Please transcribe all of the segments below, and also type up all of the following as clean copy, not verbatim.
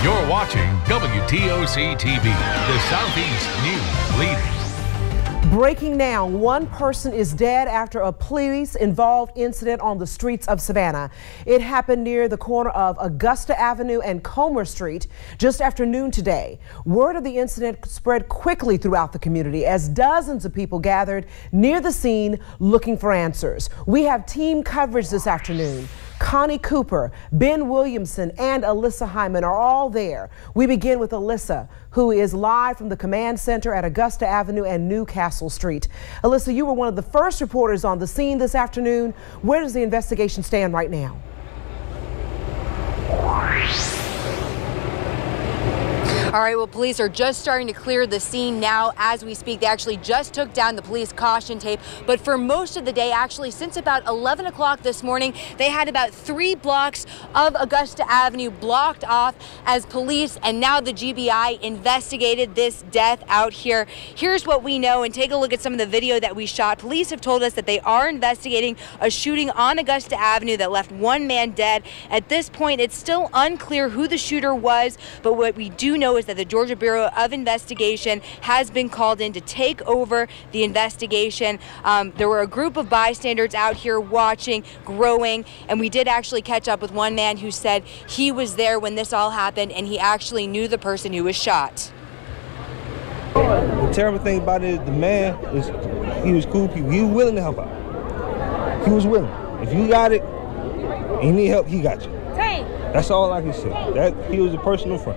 You're watching WTOC TV, the Southeast News Leader. Breaking now, one person is dead after a police-involved incident on the streets of Savannah. It happened near the corner of Augusta Avenue and Comer Street just after noon today. Word of the incident spread quickly throughout the community as dozens of people gathered near the scene looking for answers. We have team coverage this afternoon. Connie Cooper, Ben Williamson, and Alyssa Hyman are all there. We begin with Alyssa, who is live from the command center at Augusta Avenue and Newcastle Street. Alyssa, you were one of the first reporters on the scene this afternoon. Where does the investigation stand right now? All right, well, police are just starting to clear the scene now as we speak. They actually just took down the police caution tape, but for most of the day, actually, since about 11 o'clock this morning, they had about 3 blocks of Augusta Avenue blocked off as police and now the GBI investigated this death out here. Here's what we know, and take a look at some of the video that we shot. Police have told us that they are investigating a shooting on Augusta Avenue that left 1 man dead. At this point, it's still unclear who the shooter was, but what we do know is that the Georgia Bureau of Investigation has been called in to take over the investigation. There were a group of bystanders out here watching, growing, and we did actually catch up with one man who said he was there when this all happened and he actually knew the person who was shot. The terrible thing about it is the man, he was cool people. He was willing to help out. He was willing. If you got it and you need help, he got you. That's all I can say. That he was a personal friend.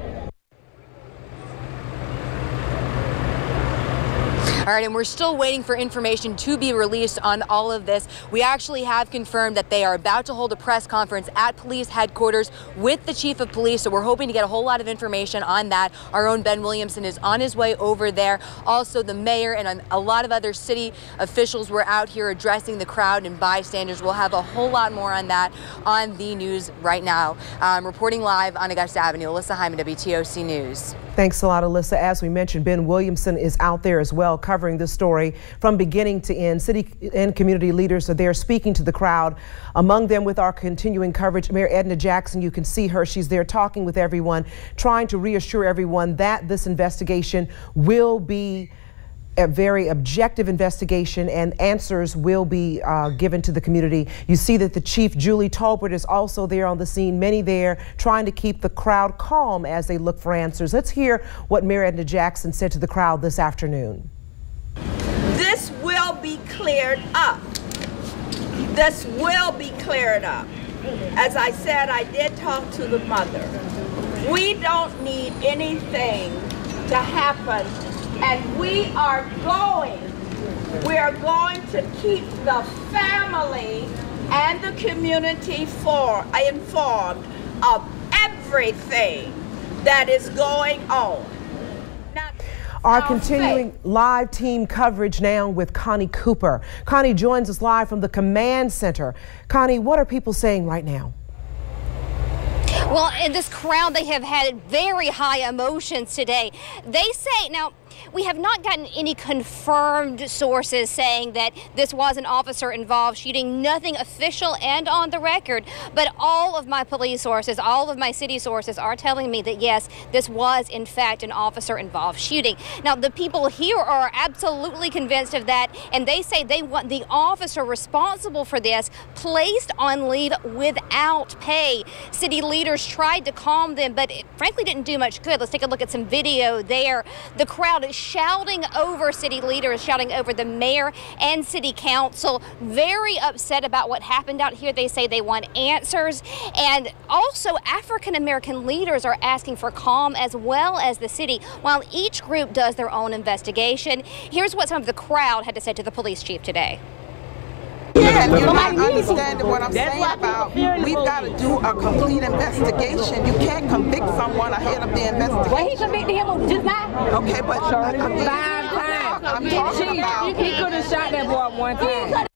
All right, and we're still waiting for information to be released on all of this. We actually have confirmed that they are about to hold a press conference at police headquarters with the chief of police, so we're hoping to get a whole lot of information on that. Our own Ben Williamson is on his way over there. Also, the mayor and a lot of other city officials were out here addressing the crowd and bystanders. We'll have a whole lot more on that on the news right now. Reporting live on Augusta Avenue, Alyssa Hyman, WTOC News. Thanks a lot, Alyssa. As we mentioned, Ben Williamson is out there as well covering this story from beginning to end. City and community leaders are there speaking to the crowd. Among them, with our continuing coverage, Mayor Edna Jackson, you can see her. She's there talking with everyone, trying to reassure everyone that this investigation will be a very objective investigation and answers will be given to the community. You see that the chief, Julie Tolbert, is also there on the scene, many there trying to keep the crowd calm as they look for answers. Let's hear what Mayor Edna Jackson said to the crowd this afternoon. This will be cleared up. This will be cleared up. As I said, I did talk to the mother. We don't need anything to happen. And we are going to keep the family and the community informed of everything that is going on. Our continuing live team coverage now with Connie Cooper. Connie joins us live from the command center. Connie, what are people saying right now? Well, in this crowd, they have had very high emotions today. They say, now, we have not gotten any confirmed sources saying that this was an officer involved shooting, nothing official and on the record, but all of my police sources, all of my city sources are telling me that yes, this was in fact an officer involved shooting. Now, the people here are absolutely convinced of that, and they say they want the officer responsible for this placed on leave without pay. City leaders tried to calm them, but it frankly didn't do much good. Let's take a look at some video there. The crowd is shouting over city leaders, shouting over the mayor and city council, very upset about what happened out here. They say they want answers, and also African-American leaders are asking for calm as well as the city, while each group does their own investigation. Here's what some of the crowd had to say to the police chief today. Yeah, you're not understanding what I'm saying about we've got to do a complete investigation. You can't convict someone ahead of the investigation. Well, he convicted him just now. Okay, but I'm talking about... He could have shot that boy one time.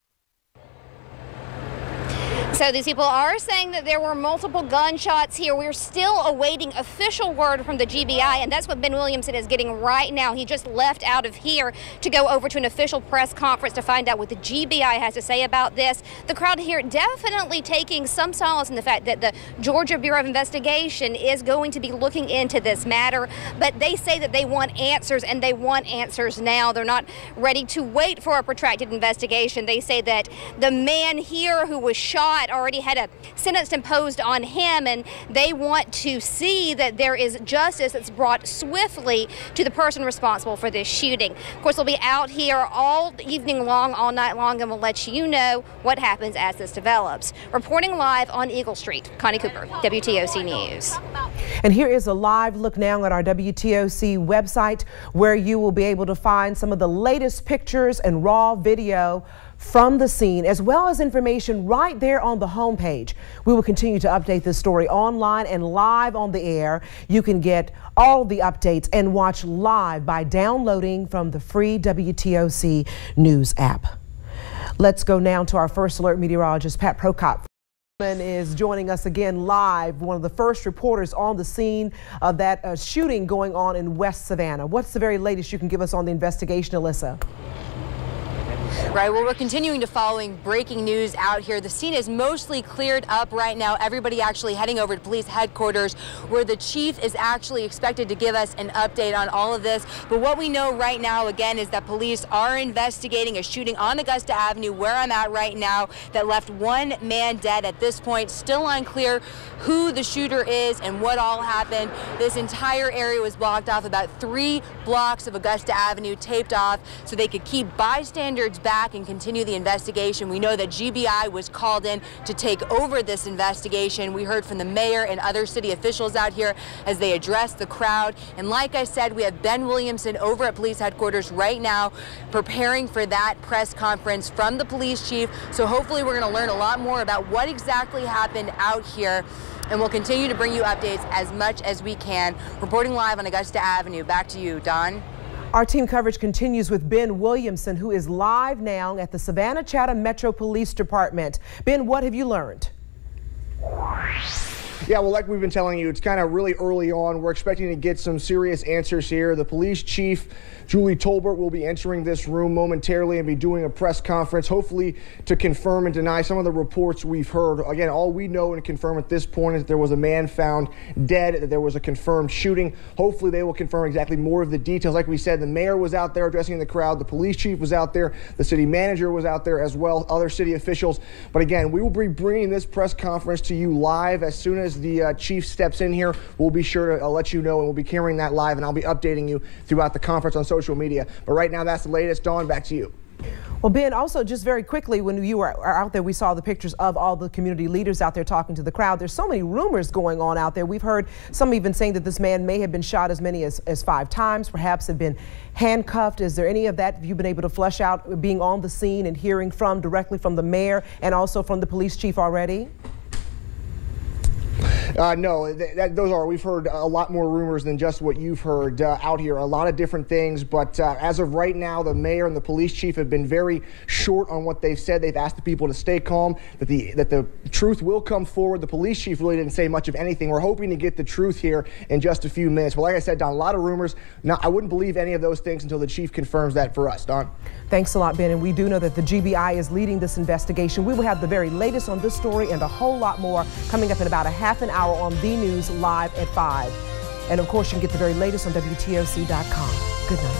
So these people are saying that there were multiple gunshots here. We're still awaiting official word from the GBI, and that's what Ben Williamson is getting right now. He just left out of here to go over to an official press conference to find out what the GBI has to say about this. The crowd here definitely taking some solace in the fact that the Georgia Bureau of Investigation is going to be looking into this matter, but they say that they want answers, and they want answers now. They're not ready to wait for a protracted investigation. They say that the man here who was shot already had a sentence imposed on him, and they want to see that there is justice that's brought swiftly to the person responsible for this shooting. Of course, we'll be out here all evening long, all night long, and we'll let you know what happens as this develops. Reporting live on Eagle Street, Connie Cooper, WTOC News. And here is a live look now at our WTOC website, where you will be able to find some of the latest pictures and raw video from the scene, as well as information right there on the homepage. We will continue to update this story online and live on the air. You can get all the updates and watch live by downloading from the free WTOC News app. Let's go now to our first alert meteorologist, Pat Prokop. Is joining us again live, one of the first reporters on the scene of that shooting going on in West Savannah. What's the very latest you can give us on the investigation, Alyssa? Right, well, we're continuing to following breaking news out here. The scene is mostly cleared up right now. Everybody actually heading over to police headquarters, where the chief is actually expected to give us an update on all of this. But what we know right now, again, is that police are investigating a shooting on Augusta Avenue, where I'm at right now, that left one man dead. At this point, still unclear who the shooter is and what all happened. This entire area was blocked off, about 3 blocks of Augusta Avenue taped off so they could keep bystanders back and continue the investigation. We know that GBI was called in to take over this investigation. We heard from the mayor and other city officials out here as they addressed the crowd. And like I said, we have Ben Williamson over at police headquarters right now preparing for that press conference from the police chief. So hopefully we're going to learn a lot more about what exactly happened out here. And we'll continue to bring you updates as much as we can. Reporting live on Augusta Avenue. Back to you, Don. Our team coverage continues with Ben Williamson, who is live now at the Savannah-Chatham Metro Police Department. Ben, what have you learned? Yeah, well, like we've been telling you, it's kind of really early on. We're expecting to get some serious answers here. The police chief, Julie Tolbert, will be entering this room momentarily and be doing a press conference, hopefully to confirm and deny some of the reports we've heard. Again, all we know and confirm at this point is that there was a man found dead, that there was a confirmed shooting. Hopefully they will confirm exactly more of the details. Like we said, the mayor was out there addressing the crowd, the police chief was out there, the city manager was out there as well, other city officials. But again, we will be bringing this press conference to you live as soon as the chief steps in here. We'll be sure to let you know, and we'll be carrying that live, and I'll be updating you throughout the conference on social media. But right now, that's the latest. Dawn, back to you. Well, Ben, also just very quickly, when you were out there, we saw the pictures of all the community leaders out there talking to the crowd. There's so many rumors going on out there. We've heard some even saying that this man may have been shot as many as 5 times, perhaps have been handcuffed. Is there any of that you've been able to flesh out, being on the scene and hearing directly from the mayor and also from the police chief already? No, we've heard a lot more rumors than just what you've heard out here, a lot of different things. But as of right now, the mayor and the police chief have been very short on what they've said. They've asked the people to stay calm, that the truth will come forward. The police chief really didn't say much of anything. We're hoping to get the truth here in just a few minutes. But like I said, Don, a lot of rumors. Now, I wouldn't believe any of those things until the chief confirms that for us. Don. Thanks a lot, Ben. And we do know that the GBI is leading this investigation. We will have the very latest on this story and a whole lot more coming up in about a half an hour on The News live at 5. And of course, you can get the very latest on WTOC.com. Good night.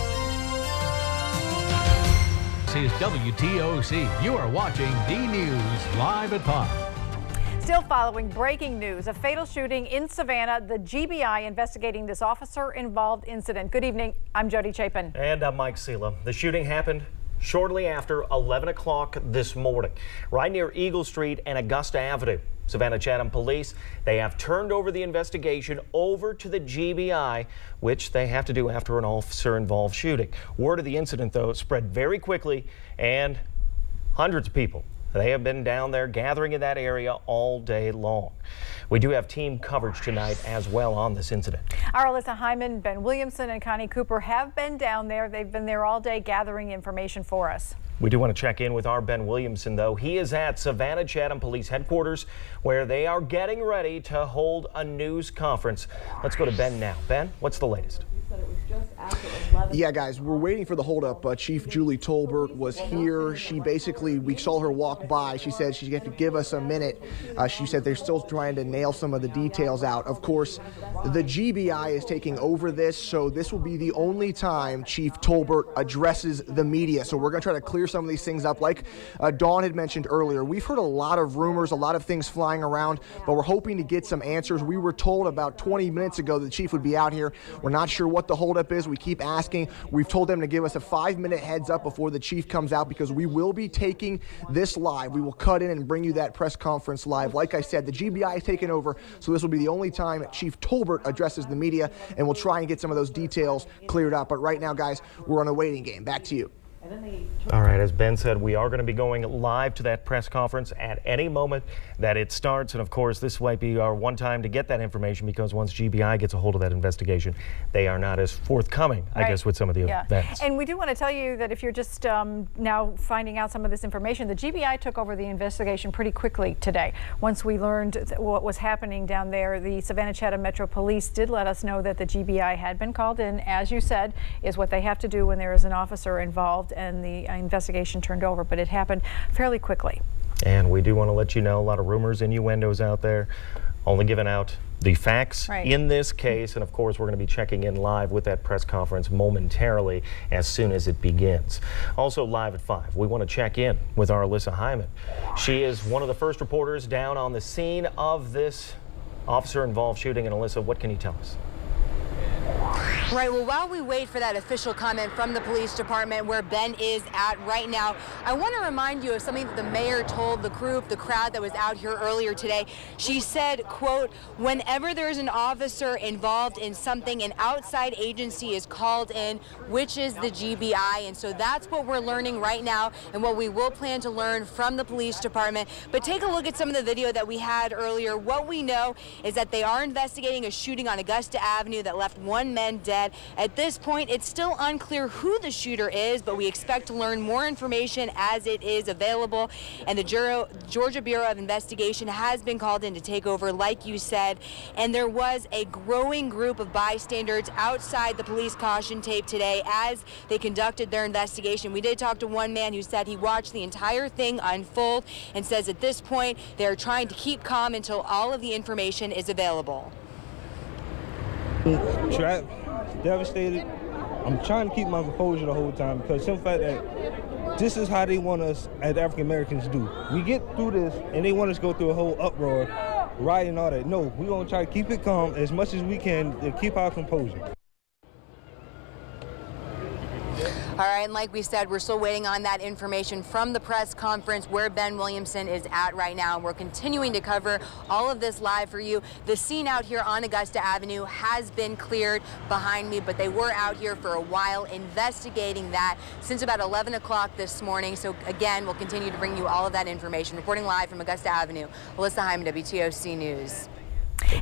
This is WTOC. You are watching The News live at 5. Still following breaking news, a fatal shooting in Savannah. The GBI investigating this officer-involved incident. Good evening. I'm Jody Chapin. And I'm Mike Sela. The shooting happened shortly after 11 o'clock this morning, right near Eagle Street and Augusta Avenue. Savannah-Chatham police, they have turned over the investigation over to the GBI, which they have to do after an officer-involved shooting. Word of the incident, though, spread very quickly, and hundreds of people They have been down there gathering in that area all day long. We do have team coverage tonight as well on this incident. Our Alyssa Hyman, Ben Williamson, and Connie Cooper have been down there. They've been there all day gathering information for us. We do want to check in with our Ben Williamson, though. He is at Savannah Chatham Police Headquarters, where they are getting ready to hold a news conference. Let's go to Ben now. Ben, what's the latest? Yeah, guys, we're waiting for the holdup. Chief Julie Tolbert was here. She basically, we saw her walk by. She said she'd have to give us a minute. She said they're still trying to nail some of the details out. Of course, the GBI is taking over this, so this will be the only time Chief Tolbert addresses the media. So we're going to try to clear some of these things up. Like Dawn had mentioned earlier, we've heard a lot of rumors, a lot of things flying around, but we're hoping to get some answers. We were told about 20 minutes ago that the chief would be out here. We're not sure what the holdup is. We keep asking. We've told them to give us a 5-minute heads up before the chief comes out, because we will be taking this live. We will cut in and bring you that press conference live. Like I said, the GBI is taking over, so this will be the only time Chief Tolbert addresses the media, and we'll try and get some of those details cleared up. But right now, guys, we're on a waiting game. Back to you. All right, as Ben said, we are going to be going live to that press conference at any moment that it starts. And of course, this might be our one time to get that information, because once GBI gets a hold of that investigation, they are not as forthcoming, I guess, with some of the events. And we do want to tell you that if you're just now finding out some of this information, the GBI took over the investigation pretty quickly today. Once we learned what was happening down there, the Savannah Chatham Metro Police did let us know that the GBI had been called in, as you said, is what they have to do when there is an officer involved, and the investigation turned over, but it happened fairly quickly. And we do want to let you know, a lot of rumors, innuendos out there, only giving out the facts in this case. And of course, we're going to be checking in live with that press conference momentarily as soon as it begins. Also live at 5, we want to check in with our Alyssa Hyman. She is one of the first reporters down on the scene of this officer-involved shooting. And Alyssa, what can you tell us? Right, well, while we wait for that official comment from the police department where Ben is at right now, I want to remind you of something that the mayor told the crowd that was out here earlier today. She said, quote, whenever there's an officer involved in something, an outside agency is called in, which is the GBI. And so that's what we're learning right now, and what we will plan to learn from the police department. But take a look at some of the video that we had earlier. What we know is that they are investigating a shooting on Augusta Avenue that left 1 man dead. At this point, it's still unclear who the shooter is, but we expect to learn more information as it is available. And the Georgia Bureau of Investigation has been called in to take over, like you said. And there was a growing group of bystanders outside the police caution tape today as they conducted their investigation. We did talk to one man who said he watched the entire thing unfold and says at this point they're trying to keep calm until all of the information is available. Trapped, devastated. I'm trying to keep my composure the whole time, because the fact that this is how they want us as African Americans do. We get through this and they want us to go through a whole uproar, riot and all that. No, we're going to try to keep it calm as much as we can to keep our composure. All right, and like we said, we're still waiting on that information from the press conference where Ben Williamson is at right now. We're continuing to cover all of this live for you. The scene out here on Augusta Avenue has been cleared behind me, but they were out here for a while investigating that since about 11 o'clock this morning. So again, we'll continue to bring you all of that information. Reporting live from Augusta Avenue, Alyssa Hyman, WTOC News.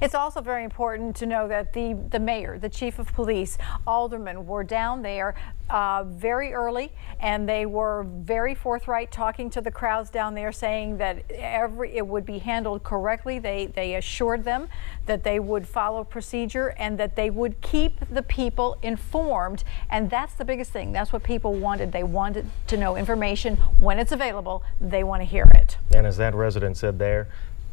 It's also very important to know that the mayor, the chief of police, aldermen were down there very early, and they were very forthright talking to the crowds down there, saying that it would be handled correctly. They assured them that they would follow procedure and that they would keep the people informed. And that's the biggest thing. That's what people wanted. They wanted to know information when it's available. They want to hear it. And as that resident said there,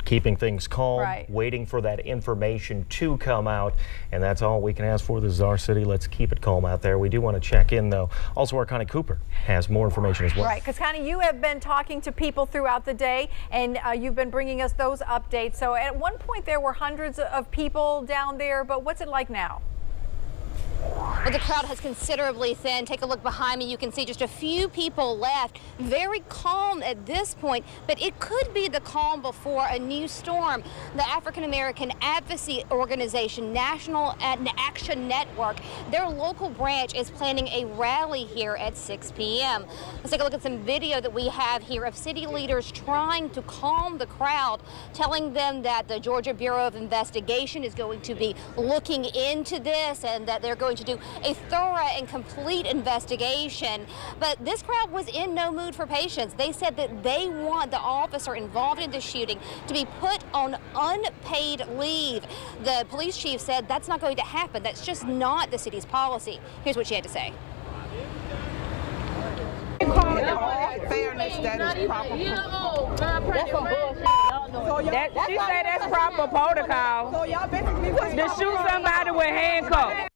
keeping things calm, waiting for that information to come out, and that's all we can ask for. This is our city. Let's keep it calm out there. We do want to check in, though. Also, our Connie Cooper has more information as well. Right, because Connie, you have been talking to people throughout the day, and you've been bringing us those updates. So at one point there were hundreds of people down there, but what's it like now? Well, the crowd has considerably thinned. Take a look behind me. You can see just a few people left. Very calm at this point, but it could be the calm before a new storm. The African American Advocacy Organization, National Action Network, their local branch is planning a rally here at 6 p.m. Let's take a look at some video that we have here of city leaders trying to calm the crowd, telling them that the Georgia Bureau of Investigation is going to be looking into this and that they're going to do a thorough and complete investigation. But this crowd was in no mood for patience. They said that they want the officer involved in the shooting to be put on unpaid leave. The police chief said that's not going to happen. That's just not the city's policy. Here's what she had to say. Fairness, that is proper. She said that's proper protocol. To shoot somebody with handcuffs.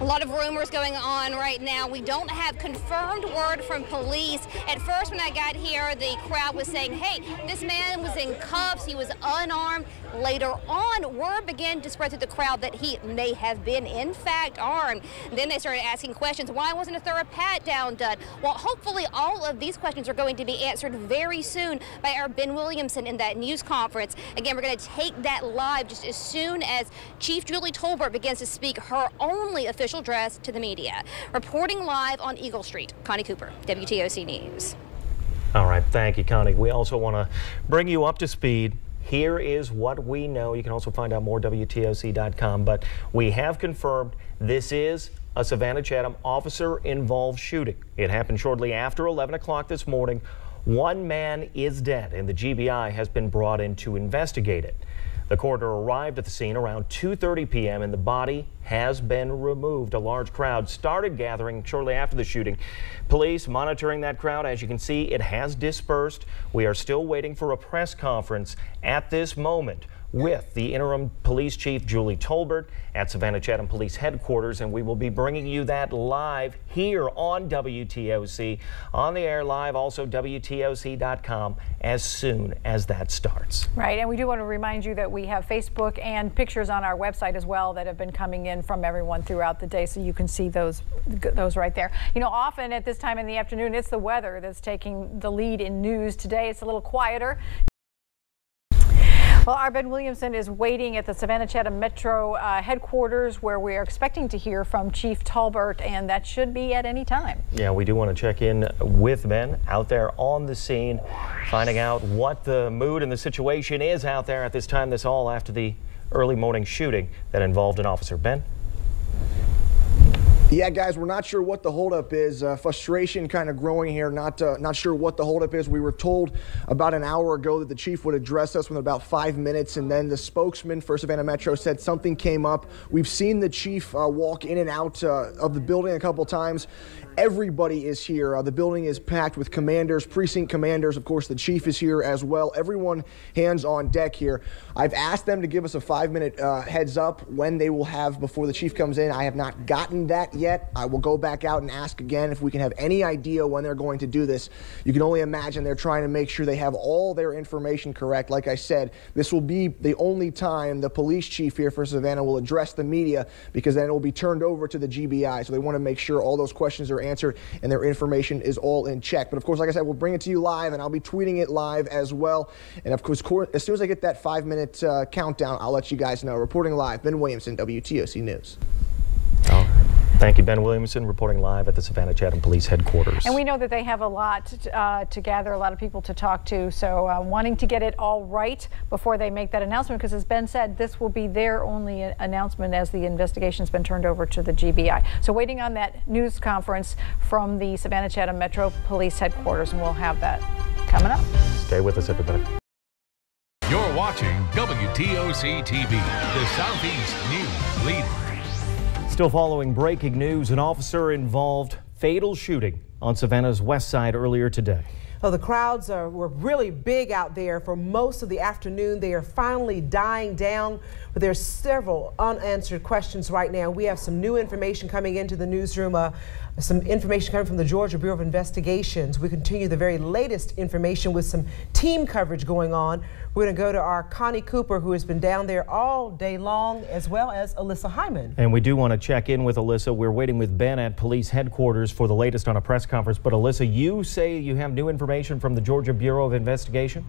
A lot of rumors going on right now. We don't have confirmed word from police. At first, when I got here, the crowd was saying, hey, this man was in cuffs, he was unarmed. Later on, word began to spread through the crowd that he may have been, in fact, armed. Then they started asking questions. Why wasn't a thorough pat-down done? Well, hopefully all of these questions are going to be answered very soon by our Ben Williamson in that news conference. Again, we're going to take that live just as soon as Chief Julie Tolbert begins to speak her only official address to the media. Reporting live on Eagle Street, Connie Cooper, WTOC News. All right, thank you, Connie. We also want to bring you up to speed. Here is what we know. You can also find out more WTOC.com, but we have confirmed this is a Savannah Chatham officer-involved shooting. It happened shortly after 11 o'clock this morning. One man is dead, and the GBI has been brought in to investigate it. The coroner arrived at the scene around 2:30 p.m. and the body has been removed. A large crowd started gathering shortly after the shooting. Police monitoring that crowd. As you can see, it has dispersed. We are still waiting for a press conference at this moment with the interim police chief, Julie Tolbert, at Savannah Chatham Police Headquarters, and we will be bringing you that live here on WTOC, on the air live, also WTOC.com, as soon as that starts. Right, and we do want to remind you that we have Facebook and pictures on our website as well that have been coming in from everyone throughout the day, so you can see those right there. You know, often at this time in the afternoon, it's the weather that's taking the lead in news. Today, it's a little quieter. Well, our Ben Williamson is waiting at the Savannah Chatham Metro headquarters where we are expecting to hear from Chief Tolbert, and that should be at any time. Yeah, we do want to check in with Ben out there on the scene, finding out what the mood and the situation is out there at this time. This all after the early morning shooting that involved an officer. Ben? Yeah, guys, we're not sure what the holdup is. Frustration kind of growing here. Not sure what the holdup is. We were told about an hour ago that the chief would address us within about 5 minutes, and then the spokesman for Savannah Metro said something came up. We've seen the chief walk in and out of the building a couple times. Everybody is here. The building is packed with commanders, precinct commanders. Of course, the chief is here as well. Everyone hands on deck here. I've asked them to give us a 5-minute heads up when they will have before the chief comes in. I have not gotten that yet. I will go back out and ask again if we can have any idea when they're going to do this. You can only imagine they're trying to make sure they have all their information correct. Like I said, this will be the only time the police chief here for Savannah will address the media, because then it will be turned over to the GBI. So they want to make sure all those questions are answered and their information is all in check. But of course, like I said, we'll bring it to you live, and I'll be tweeting it live as well. And of course, as soon as I get that 5-minute countdown, I'll let you guys know. Reporting live, Ben Williamson, WTOC News. All right. Thank you, Ben Williamson, reporting live at the Savannah Chatham Police Headquarters. And we know that they have a lot to gather, a lot of people to talk to, so wanting to get it all right before they make that announcement, because as Ben said, this will be their only announcement as the investigation's been turned over to the GBI. So waiting on that news conference from the Savannah Chatham Metro Police Headquarters, and we'll have that coming up. Stay with us, everybody. You're watching WTOC TV, the Southeast News Leader. Still following breaking news, an officer-involved fatal shooting on Savannah's west side earlier today. Well, the crowds were really big out there for most of the afternoon. They are finally dying down, but there's several unanswered questions right now. We have some new information coming into the newsroom, some information coming from the Georgia Bureau of Investigations. We continue the very latest information with some team coverage going on We're going to go to our Connie Cooper, who has been down there all day long, as well as Alyssa Hyman. And we do want to check in with Alyssa. We're waiting with Ben at police headquarters for the latest on a press conference. But Alyssa, you say you have new information from the Georgia Bureau of Investigation?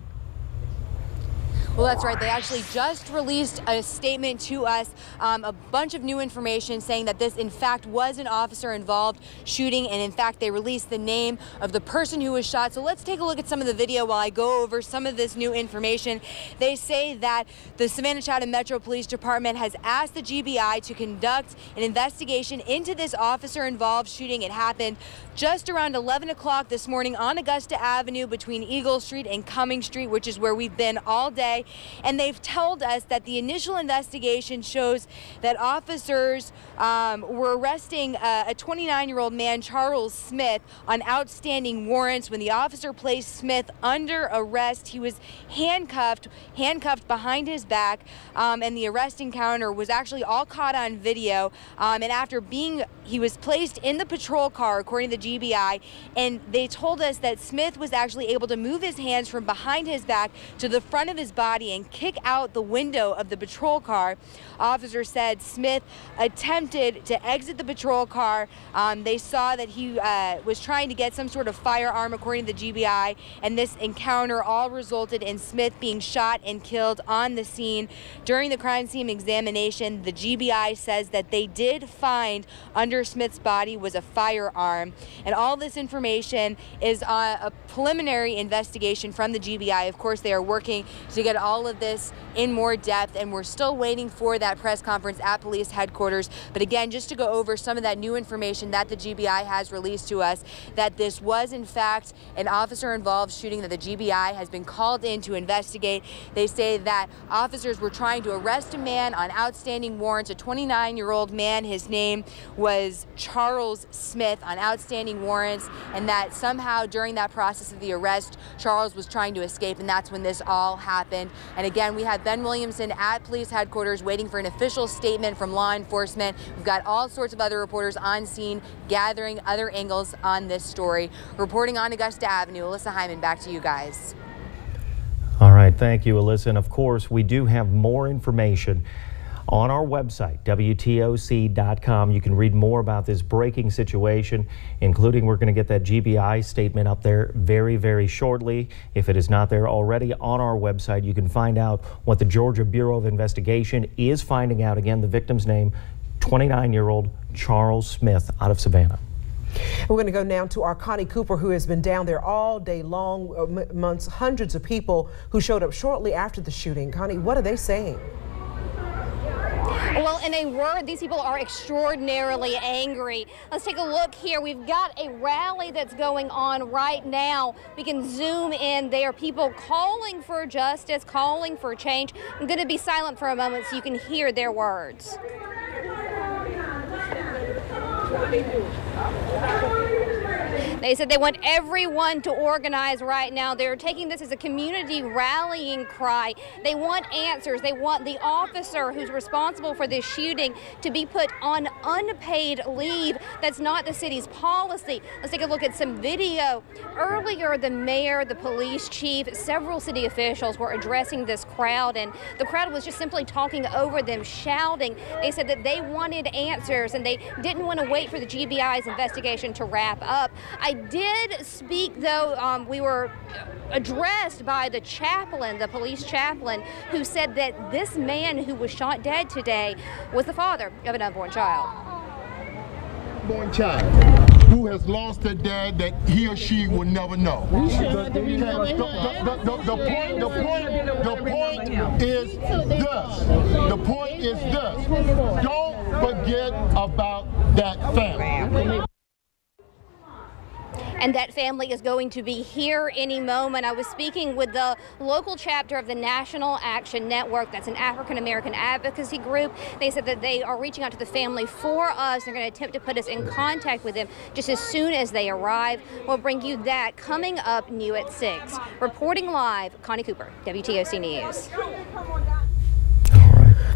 Well, that's right. They actually just released a statement to us, a bunch of new information saying that this, in fact, was an officer-involved shooting, and in fact, they released the name of the person who was shot. So let's take a look at some of the video while I go over some of this new information. They say that the Savannah-Chatham Metro Police Department has asked the GBI to conduct an investigation into this officer-involved shooting. It happened just around 11 o'clock this morning on Augusta Avenue between Eagle Street and Cumming Street, which is where we've been all day. And they've told us that the initial investigation shows that officers were arresting a 29-year-old man, Charles Smith, on outstanding warrants. When the officer placed Smith under arrest, he was handcuffed behind his back, and the arrest encounter was actually all caught on video. And after he was placed in the patrol car, according to the GBI, and they told us that Smith was actually able to move his hands from behind his back to the front of his body and kick out the window of the patrol car. Officers said Smith attempted to exit the patrol car. They saw that he was trying to get some sort of firearm, according to the GBI, and this encounter all resulted in Smith being shot and killed on the scene. During the crime scene examination, the GBI says that they did find under Smith's body was a firearm, and all this information is a preliminary investigation from the GBI. Of course, they are working to get all of this in more depth, and we're still waiting for that press conference at police headquarters. But again, just to go over some of that new information that the GBI has released to us, that this was in fact an officer-involved shooting, that the GBI has been called in to investigate. They say that officers were trying to arrest a man on outstanding warrants, a 29-year-old man. His name was Charles Smith, on outstanding warrants, and that somehow during that process of the arrest, Charles was trying to escape, and that's when this all happened. And again, we have Ben Williamson at police headquarters waiting for an official statement from law enforcement. We've got all sorts of other reporters on scene gathering other angles on this story. Reporting on Augusta Avenue, Alyssa Hyman, back to you guys. All right, thank you, Alyssa. And of course, we do have more information on our website, WTOC.com. You can read more about this breaking situation, including we're going to get that GBI statement up there very, very shortly. If it is not there already on our website, you can find out what the Georgia Bureau of Investigation is finding out. Again, the victim's name, 29-year-old Charles Smith out of Savannah. We're going to go now to our Connie Cooper, who has been down there all day long amongst hundreds of people who showed up shortly after the shooting. Connie, what are they saying? Well, in a word, these people are extraordinarily angry. Let's take a look here. We've got a rally that's going on right now. We can zoom in. There are people calling for justice, calling for change. I'm going to be silent for a moment so you can hear their words. They said they want everyone to organize right now. They're taking this as a community rallying cry. They want answers. They want the officer who's responsible for this shooting to be put on unpaid leave. That's not the city's policy. Let's take a look at some video. Earlier, the mayor, the police chief, several city officials were addressing this crowd, and the crowd was just simply talking over them, shouting. They said that they wanted answers, and they didn't want to wait for the GBI's investigation to wrap up. I did speak, though, we were addressed by the chaplain, the police chaplain, who said that this man who was shot dead today was the father of an unborn child. Unborn child who has lost a dad that he or she will never know. The point is this. Don't forget about that family. And that family is going to be here any moment. I was speaking with the local chapter of the National Action Network. That's an African-American advocacy group. They said that they are reaching out to the family for us. They're going to attempt to put us in contact with them just as soon as they arrive. We'll bring you that coming up new at 6. Reporting live, Connie Cooper, WTOC News.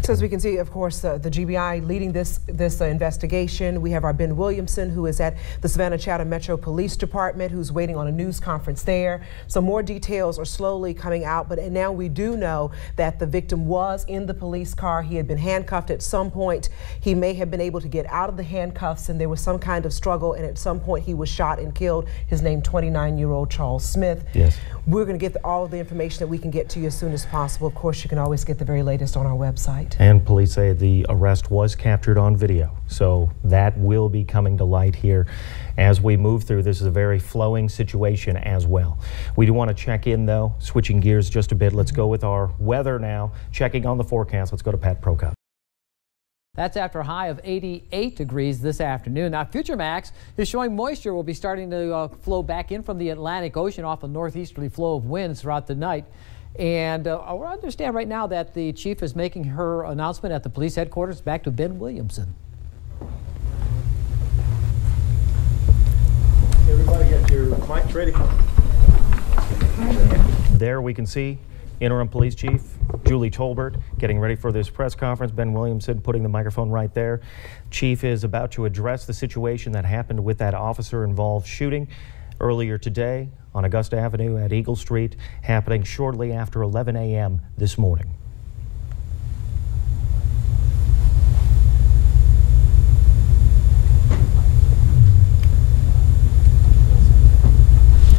So as we can see, of course, the GBI leading this investigation. We have our Ben Williamson, who is at the Savannah Chatham Metro Police Department, who's waiting on a news conference there. So more details are slowly coming out, but now we do know that the victim was in the police car. He had been handcuffed at some point. He may have been able to get out of the handcuffs, and there was some kind of struggle, and at some point he was shot and killed. His name, 29-year-old Charles Smith. Yes. We're going to get all of the information that we can get to you as soon as possible. Of course, you can always get the very latest on our website. And police say the arrest was captured on video, so that will be coming to light here as we move through. This is a very flowing situation as well. We do want to check in, though, switching gears just a bit. Let's go with our weather now, checking on the forecast. Let's go to Pat Prokop. That's after a high of 88 degrees this afternoon. Now, Future Max is showing moisture will be starting to flow back in from the Atlantic Ocean off a northeasterly flow of winds throughout the night. And I understand right now that the chief is making her announcement at the police headquarters. Back to Ben Williamson. Everybody got your mics ready? There we can see Interim Police Chief Julie Tolbert getting ready for this press conference. Ben Williamson putting the microphone right there. Chief is about to address the situation that happened with that officer-involved shooting earlier today on Augusta Avenue at Eagle Street, happening shortly after 11 a.m. this morning.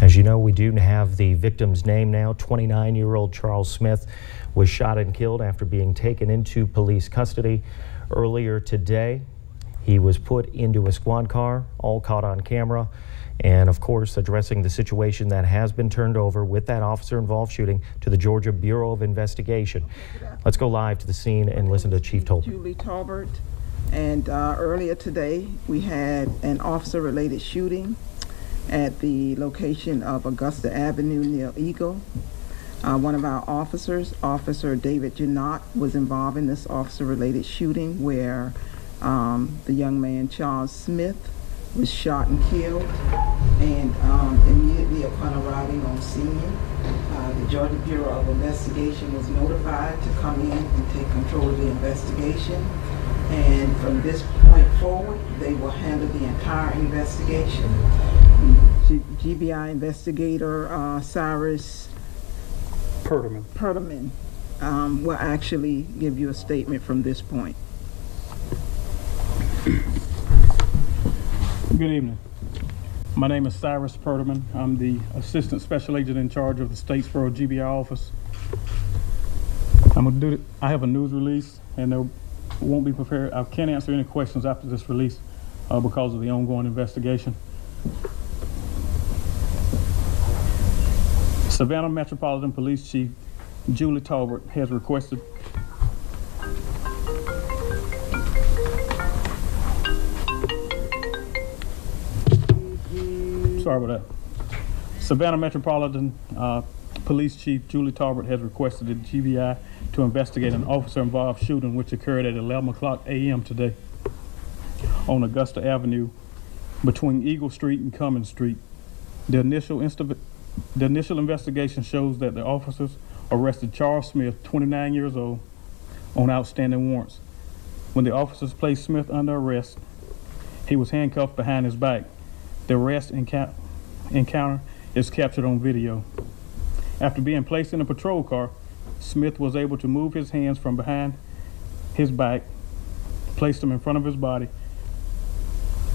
As you know, we do have the victim's name now. 29-year-old Charles Smith was shot and killed after being taken into police custody earlier today. He was put into a squad car, all caught on camera, and of course addressing the situation that has been turned over with that officer-involved shooting to the Georgia Bureau of Investigation. Let's go live to the scene and listen to Chief Tolbert. Julie Tolbert, and earlier today we had an officer-related shooting at the location of Augusta Avenue near Eagle. One of our officers, Officer David Janot, was involved in this officer-related shooting where the young man Charles Smith was shot and killed. And immediately upon arriving on scene, the Georgia Bureau of Investigation was notified to come in and take control of the investigation. And from this point forward, they will handle the entire investigation. GBI investigator Cyrus Perderman will actually give you a statement from this point. Good evening. My name is Cyrus Perderman. I'm the Assistant Special Agent in charge of the Statesboro GBI office. I have a news release, and there won't be prepared. I can't answer any questions after this release because of the ongoing investigation. Savannah Metropolitan Police Chief Julie Tolbert has requested Savannah Metropolitan Police Chief Julie Tolbert has requested the GBI to investigate an officer-involved shooting which occurred at 11 o'clock a.m. today on Augusta Avenue between Eagle Street and Cummins Street. The initial investigation shows that the officers arrested Charles Smith, 29 years old, on outstanding warrants. When the officers placed Smith under arrest, he was handcuffed behind his back. The arrest encounter is captured on video. After being placed in a patrol car, Smith was able to move his hands from behind his back, place them in front of his body,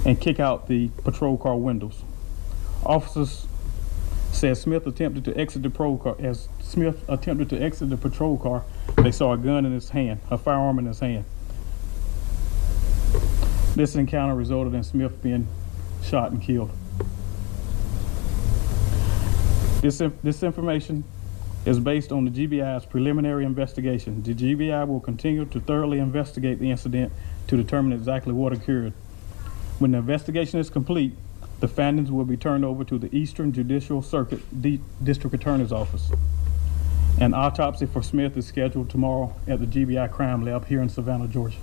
and kick out the patrol car windows. Officers said Smith attempted to exit the patrol car. As Smith attempted to exit the patrol car, they saw a gun in his hand, a firearm in his hand. This encounter resulted in Smith being shot and killed. This information is based on the GBI's preliminary investigation. The GBI will continue to thoroughly investigate the incident to determine exactly what occurred. When the investigation is complete, the findings will be turned over to the Eastern Judicial Circuit District Attorney's Office. An autopsy for Smith is scheduled tomorrow at the GBI Crime Lab here in Savannah, Georgia.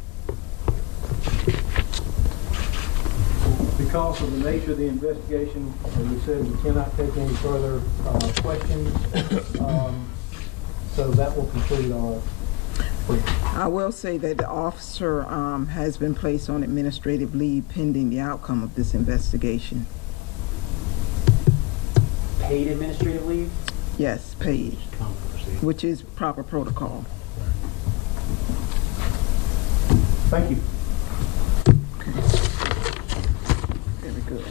Because of the nature of the investigation, as we said, we cannot take any further questions. So that will conclude our I will say that the officer has been placed on administrative leave pending the outcome of this investigation. Paid administrative leave? Yes, paid, which is proper protocol. Thank you. Very good.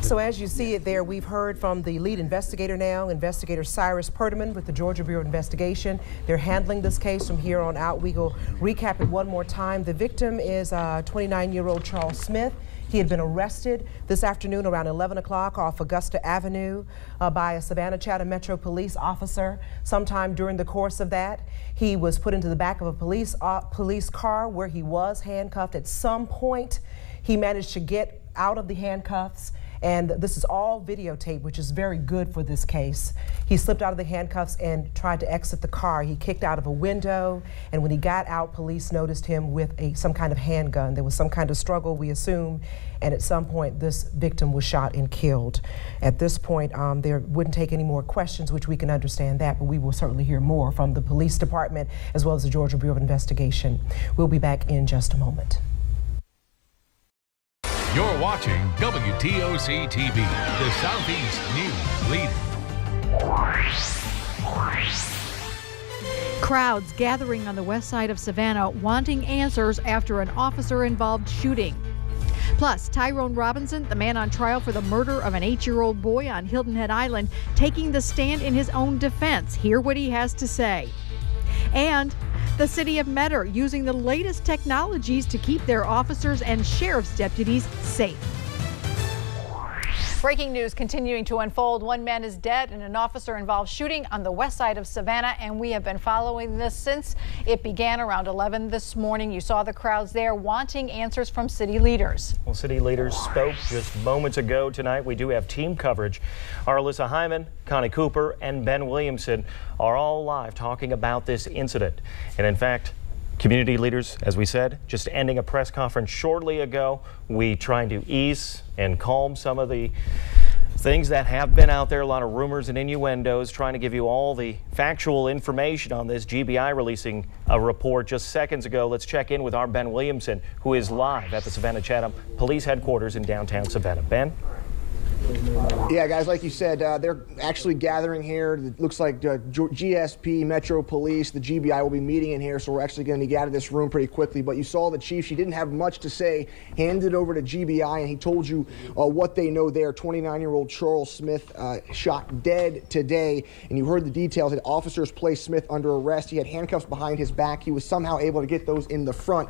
So as you see it there, we've heard from the lead investigator now, Investigator Cyrus Perderman with the Georgia Bureau of Investigation. They're handling this case from here on out. We will recap it one more time. The victim is 29-year-old Charles Smith. He had been arrested this afternoon around 11 o'clock off Augusta Avenue by a Savannah Chatham Metro police officer. Sometime during the course of that, he was put into the back of a police car where he was handcuffed. At some point, he managed to get out of the handcuffs, and this is all videotape, which is very good for this case. He slipped out of the handcuffs and tried to exit the car. He kicked out of a window, and when he got out, police noticed him with some kind of handgun. There was some kind of struggle, we assume, and at some point, this victim was shot and killed. At this point, there wouldn't take any more questions, which we can understand that, but we will certainly hear more from the police department as well as the Georgia Bureau of Investigation. We'll be back in just a moment. You're watching WTOC TV, the Southeast News Leader. Crowds gathering on the west side of Savannah wanting answers after an officer-involved shooting. Plus, Tyrone Robinson, the man on trial for the murder of an 8-year-old boy on Hilton Head Island, taking the stand in his own defense. Hear what he has to say. And the city of Metter using the latest technologies to keep their officers and sheriff's deputies safe. Breaking news continuing to unfold. One man is dead in an officer-involved shooting on the west side of Savannah, and we have been following this since it began around 11 this morning. You saw the crowds there wanting answers from city leaders. Well, city leaders spoke just moments ago tonight. We do have team coverage. Our Alyssa Hyman, Connie Cooper, and Ben Williamson are all live talking about this incident. And in fact, community leaders, as we said, just ending a press conference shortly ago. We trying to ease and calm some of the things that have been out there, a lot of rumors and innuendos, trying to give you all the factual information on this. GBI releasing a report just seconds ago. Let's check in with our Ben Williamson, who is live at the Savannah Chatham Police Headquarters in downtown Savannah. Ben? Yeah, guys, like you said, they're actually gathering here. It looks like GSP, Metro Police, the GBI will be meeting in here, so we're actually going to get out of this room pretty quickly. But you saw the chief. She didn't have much to say. Handed over to GBI, and he told you what they know there. 29-year-old Charles Smith shot dead today, and you heard the details that officers placed Smith under arrest. He had handcuffs behind his back. He was somehow able to get those in the front.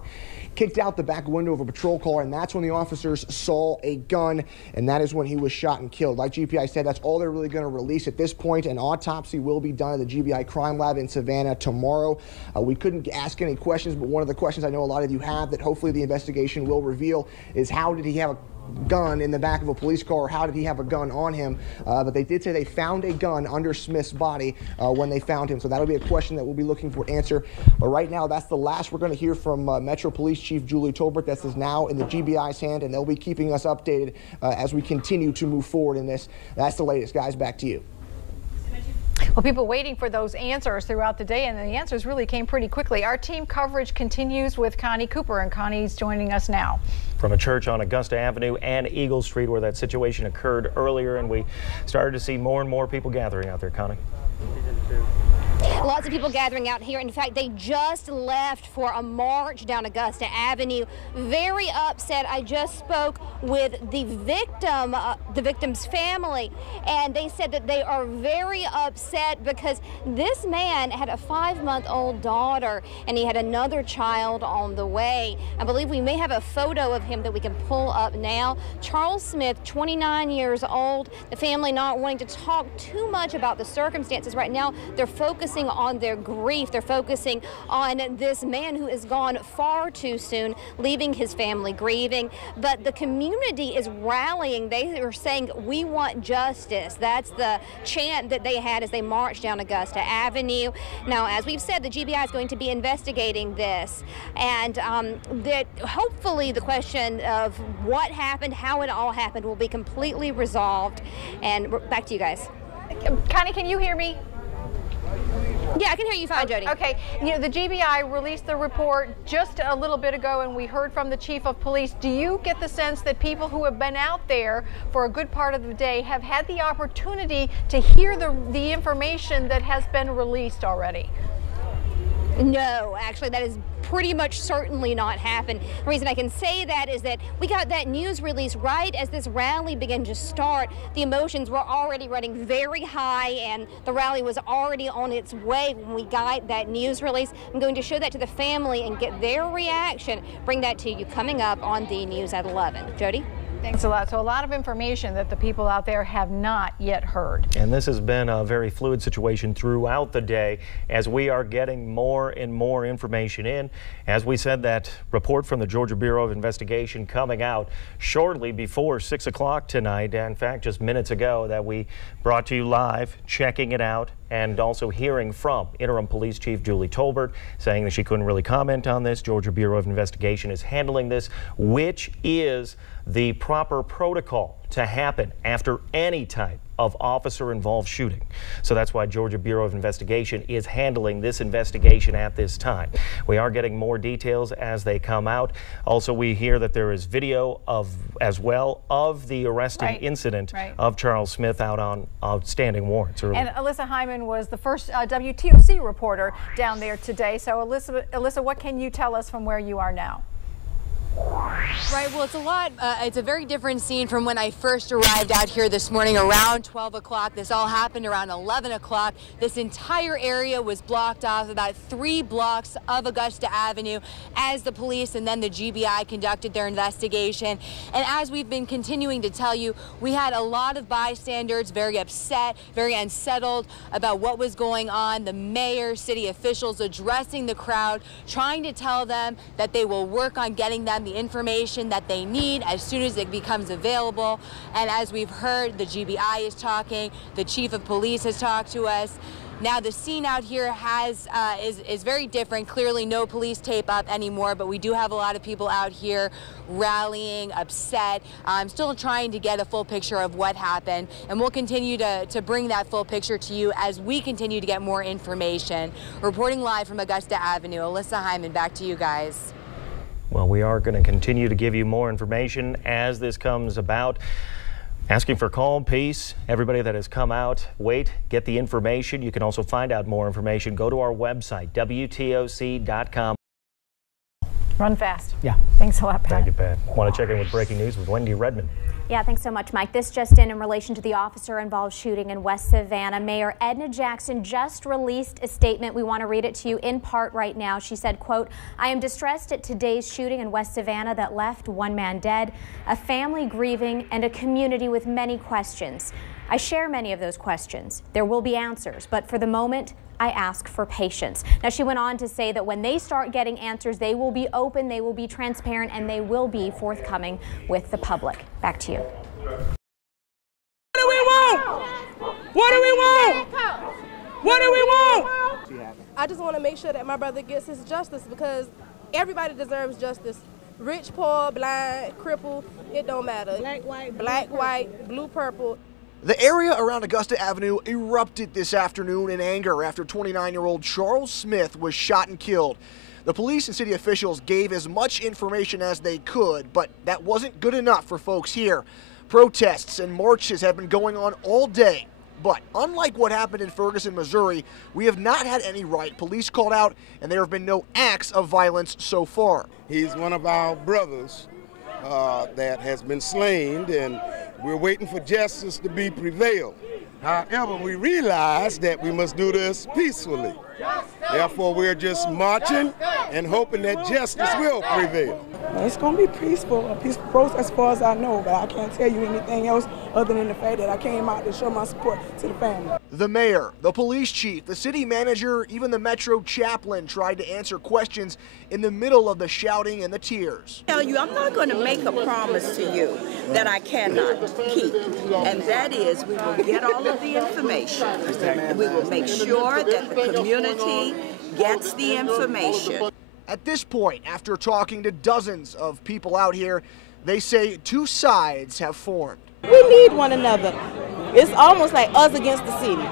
Kicked out the back window of a patrol car, and that's when the officers saw a gun, and that is when he was shot and killed. Like GPI said, that's all they're really going to release at this point. An autopsy will be done at the GBI Crime Lab in Savannah tomorrow. We couldn't ask any questions, but one of the questions I know a lot of you have that hopefully the investigation will reveal is how did he have a gun in the back of a police car, or how did he have a gun on him? But they did say they found a gun under Smith's body when they found him, so that'll be a question that we'll be looking for answer. But right now, that's the last we're going to hear from Metro Police Chief Julie Tolbert. This is now in the GBI's hand, and they'll be keeping us updated as we continue to move forward in this. That's the latest. Guys, back to you. Well, people waiting for those answers throughout the day, and the answers really came pretty quickly. Our team coverage continues with Connie Cooper, and Connie's joining us now. From a church on Augusta Avenue and Eagle Street where that situation occurred earlier, and we started to see more and more people gathering out there. Connie? Lots of people gathering out here. In fact, they just left for a march down Augusta Avenue. Very upset. I just spoke with the victim's family, and they said that they are very upset because this man had a 5-month-old daughter, and he had another child on the way. I believe we may have a photo of him that we can pull up now. Charles Smith, 29 years old. The family not wanting to talk too much about the circumstances right now. They're focusing on their grief. They're focusing on this man who is gone far too soon, leaving his family grieving. But the community is rallying. They are saying, we want justice. That's the chant that they had as they marched down Augusta Avenue. Now, as we've said, the GBI is going to be investigating this, and that hopefully the question of what happened, how it all happened, will be completely resolved. And back to you guys. Connie, can you hear me? Yeah, I can hear you fine, Jody. Okay, you know, the GBI released the report just a little bit ago, and we heard from the chief of police. Do you get the sense that people who have been out there for a good part of the day have had the opportunity to hear the information that has been released already? No, actually, that is pretty much certainly not happened. The reason I can say that is that we got that news release right as this rally began to start. The emotions were already running very high, and the rally was already on its way when we got that news release. I'm going to show that to the family and get their reaction. Bring that to you coming up on the news at 11. Jody? Thanks a lot. So a lot of information that the people out there have not yet heard. And this has been a very fluid situation throughout the day as we are getting more and more information in. As we said, that report from the Georgia Bureau of Investigation coming out shortly before 6 o'clock tonight. In fact, just minutes ago that we brought to you live, checking it out, and also hearing from Interim Police Chief Julie Tolbert saying that she couldn't really comment on this. Georgia Bureau of Investigation is handling this, which is the proper protocol to happen after any type of officer-involved shooting. So that's why Georgia Bureau of Investigation is handling this investigation at this time. We are getting more details as they come out. Also, we hear that there is video as well of the arresting incident of Charles Smith out on outstanding warrants earlier. And Alyssa Hyman was the first WTOC reporter down there today. So Alyssa, what can you tell us from where you are now? Right, well, it's a very different scene from when I first arrived out here this morning around 12 o'clock. This all happened around 11 o'clock. This entire area was blocked off, about 3 blocks of Augusta Avenue, as the police and then the GBI conducted their investigation. And as we've been continuing to tell you, we had a lot of bystanders very upset, very unsettled about what was going on. The mayor, city officials addressing the crowd, trying to tell them that they will work on getting them the information that they need as soon as it becomes available. And as we've heard, the GBI is talking, the chief of police has talked to us. Now the scene out here is very different. Clearly no police tape up anymore, but we do have a lot of people out here rallying, upset. I'm still trying to get a full picture of what happened, and we'll continue to bring that full picture to you as we continue to get more information. Reporting live from Augusta Avenue, Alyssa Hyman, back to you guys. Well, we are going to continue to give you more information as this comes about. Asking for calm, peace. Everybody that has come out, wait, get the information. You can also find out more information. Go to our website, WTOC.com. Run fast. Yeah. Thanks a lot, Pat. Thank you, Pat. Want to check in with breaking news with Wendy Redmond. Yeah, thanks so much, Mike. This just in relation to the officer-involved shooting in West Savannah. Mayor Edna Jackson just released a statement. We want to read it to you in part right now. She said, quote, "I am distressed at today's shooting in West Savannah that left 1 man dead, a family grieving, and a community with many questions. I share many of those questions. There will be answers, but for the moment, I ask for patience." Now, she went on to say that when they start getting answers, they will be open, they will be transparent, and they will be forthcoming with the public. Back to you. What do we want? What do we want? What do we want? I just want to make sure that my brother gets his justice, because everybody deserves justice. Rich, poor, blind, crippled, it don't matter. Black, white, blue, purple. The area around Augusta Avenue erupted this afternoon in anger after 29-year-old Charles Smith was shot and killed. The police and city officials gave as much information as they could, but that wasn't good enough for folks here. Protests and marches have been going on all day. But unlike what happened in Ferguson, Missouri, we have not had any riot police called out, and there have been no acts of violence so far. He's one of our brothers that has been slain, and we're waiting for justice to be prevailed. However, we realize that we must do this peacefully. Therefore, we're just marching and hoping that justice will prevail. It's going to be peaceful, a peaceful protest as far as I know, but I can't tell you anything else other than the fact that I came out to show my support to the family. The mayor, the police chief, the city manager, even the Metro chaplain tried to answer questions in the middle of the shouting and the tears. I tell you, I'm not going to make a promise to you that I cannot keep, and that is we will get all of the information. We will make sure that the community gets the information. At this point, after talking to dozens of people out here, they say two sides have formed. We need one another. It's almost like us against the city.